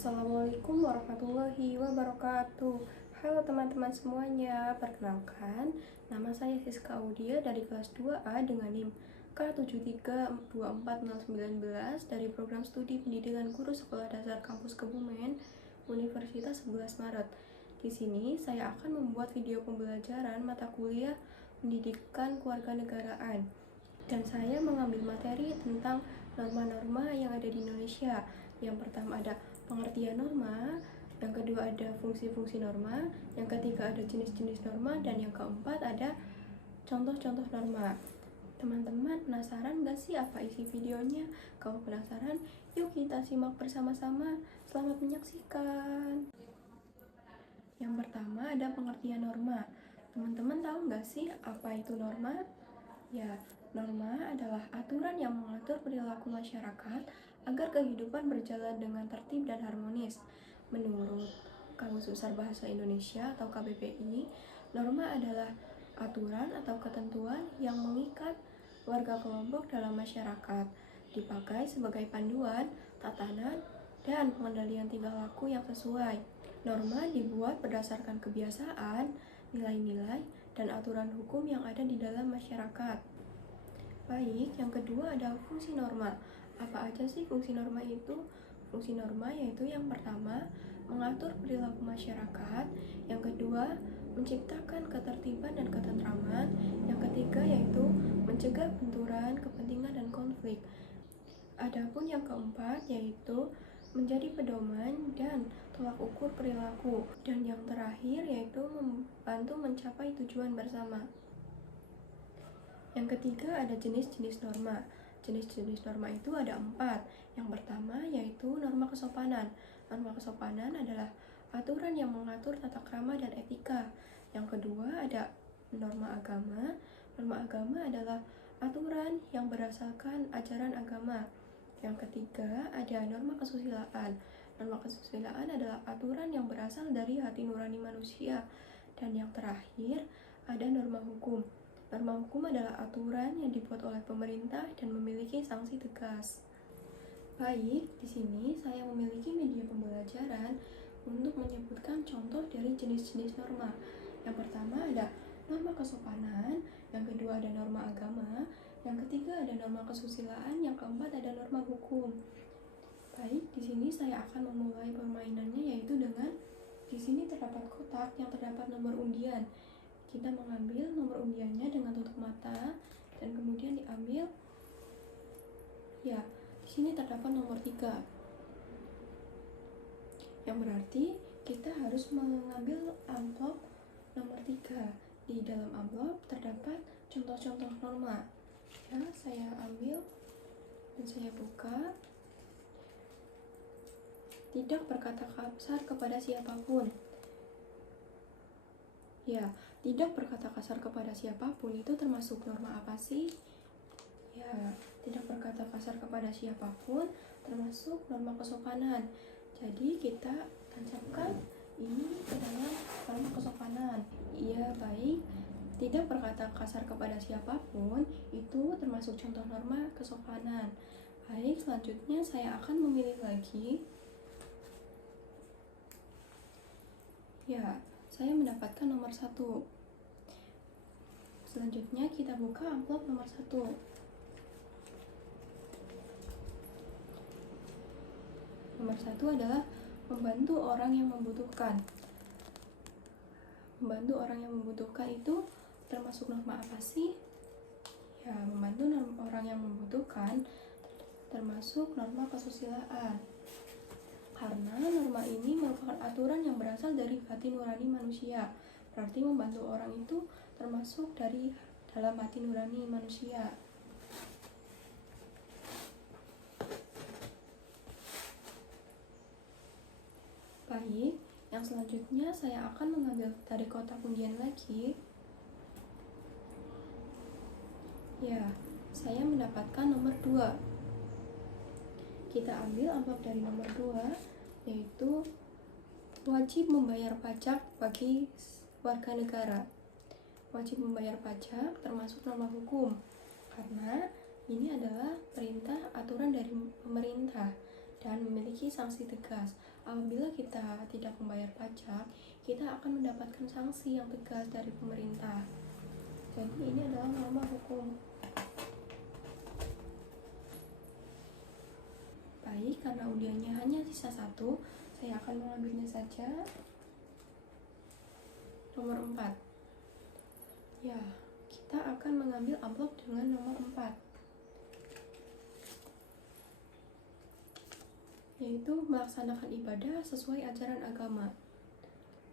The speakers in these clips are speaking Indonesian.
Assalamualaikum warahmatullahi wabarakatuh. Halo teman-teman semuanya, perkenalkan nama saya Siska Audia dari kelas 2A dengan NIM K7324019 dari program studi pendidikan guru sekolah dasar kampus Kebumen, Universitas 11 Maret. Di sini saya akan membuat video pembelajaran mata kuliah pendidikan kewarganegaraan. Dan saya mengambil materi tentang norma-norma yang ada di Indonesia. Yang pertama ada pengertian norma, yang kedua ada fungsi-fungsi norma, yang ketiga ada jenis-jenis norma, dan yang keempat ada contoh-contoh norma. Teman-teman penasaran gak sih apa isi videonya? Kalau penasaran, yuk kita simak bersama-sama. Selamat menyaksikan. Yang pertama ada pengertian norma. Teman-teman tahu gak sih apa itu norma? Ya, norma adalah aturan yang mengatur perilaku masyarakat agar kehidupan berjalan dengan tertib dan harmonis. Menurut Kamus Besar Bahasa Indonesia atau KBBI, norma adalah aturan atau ketentuan yang mengikat warga kelompok dalam masyarakat, dipakai sebagai panduan, tatanan, dan pengendalian tingkah laku yang sesuai. Norma dibuat berdasarkan kebiasaan, nilai-nilai, dan aturan hukum yang ada di dalam masyarakat. Baik, yang kedua ada fungsi norma. Apa aja sih fungsi norma itu? Fungsi norma yaitu yang pertama, mengatur perilaku masyarakat. Yang kedua, menciptakan ketertiban dan ketentraman. Yang ketiga yaitu mencegah benturan, kepentingan, dan konflik. Adapun yang keempat yaitu menjadi pedoman dan tolak ukur perilaku. Dan yang terakhir yaitu membantu mencapai tujuan bersama. Yang ketiga ada jenis-jenis norma. Jenis-jenis norma itu ada 4. Yang pertama yaitu norma kesopanan. Norma kesopanan adalah aturan yang mengatur tata krama dan etika. Yang kedua ada norma agama. Norma agama adalah aturan yang berdasarkan ajaran agama. Yang ketiga ada norma kesusilaan. Norma kesusilaan adalah aturan yang berasal dari hati nurani manusia. Dan yang terakhir ada norma hukum. Norma hukum adalah aturan yang dibuat oleh pemerintah dan memiliki sanksi tegas. Baik, di sini saya memiliki media pembelajaran untuk menyebutkan contoh dari jenis-jenis norma. Yang pertama ada norma kesopanan, yang kedua ada norma agama, yang ketiga ada norma kesusilaan, yang keempat ada norma hukum. Baik, di sini saya akan memulai permainannya yaitu dengan di sini terdapat kotak yang terdapat nomor undian. Kita mengambil nomor undiannya dengan tutup mata dan kemudian diambil. Ya, di sini terdapat nomor 3. Yang berarti kita harus mengambil amplop nomor 3. Di dalam amplop terdapat contoh-contoh norma. Ya, saya ambil dan saya buka. Tidak berkata kasar kepada siapapun. Ya, tidak berkata kasar kepada siapapun itu termasuk norma apa sih? Ya, tidak berkata kasar kepada siapapun termasuk norma kesopanan. Jadi kita tancapkan ini ke dalam norma kesopanan. Iya, baik. Tidak berkata kasar kepada siapapun itu termasuk contoh norma kesopanan. Baik, selanjutnya saya akan memilih lagi. Ya, saya mendapatkan nomor 1. Selanjutnya kita buka amplop nomor 1. Nomor 1 adalah membantu orang yang membutuhkan. Membantu orang yang membutuhkan itu termasuk norma apa sih? Ya, membantu orang yang membutuhkan termasuk norma kesusilaan. Karena norma ini merupakan aturan yang berasal dari hati nurani manusia. Berarti membantu orang itu termasuk dari dalam hati nurani manusia. Baik, yang selanjutnya saya akan mengambil dari kotak undian lagi. Ya, saya mendapatkan nomor 2. Kita ambil amplop dari nomor 2, yaitu wajib membayar pajak bagi warga negara. Wajib membayar pajak termasuk norma hukum, karena ini adalah perintah aturan dari pemerintah. dan memiliki sanksi tegas. Apabila kita tidak membayar pajak, kita akan mendapatkan sanksi yang tegas dari pemerintah. Jadi ini adalah norma hukum. Baik, karena undiannya hanya sisa 1, saya akan mengambilnya saja. Nomor 4. Ya, kita akan mengambil amplop dengan nomor 4, yaitu melaksanakan ibadah sesuai ajaran agama.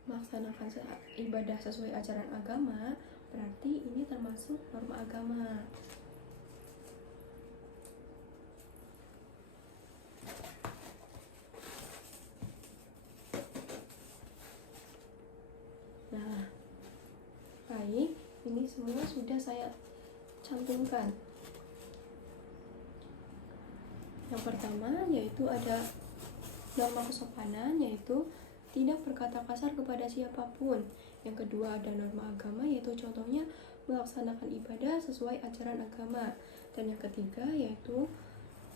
Melaksanakan ibadah sesuai ajaran agama berarti ini termasuk norma agama. Nah, baik, ini semua sudah saya cantumkan. Yang pertama yaitu ada norma kesopanan, yaitu tidak berkata kasar kepada siapapun. Yang kedua ada norma agama, yaitu contohnya melaksanakan ibadah sesuai ajaran agama. Dan yang ketiga yaitu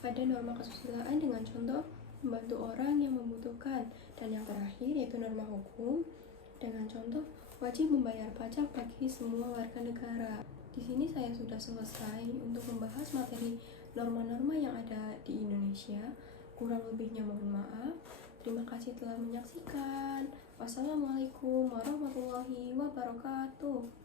ada norma kesusilaan dengan contoh membantu orang yang membutuhkan. Dan yang terakhir yaitu norma hukum dengan contoh wajib membayar pajak bagi semua warga negara. Di sini saya sudah selesai untuk membahas materi norma-norma yang ada di Indonesia. Kurang lebihnya mohon maaf. Terima kasih telah menyaksikan. Wassalamualaikum warahmatullahi wabarakatuh.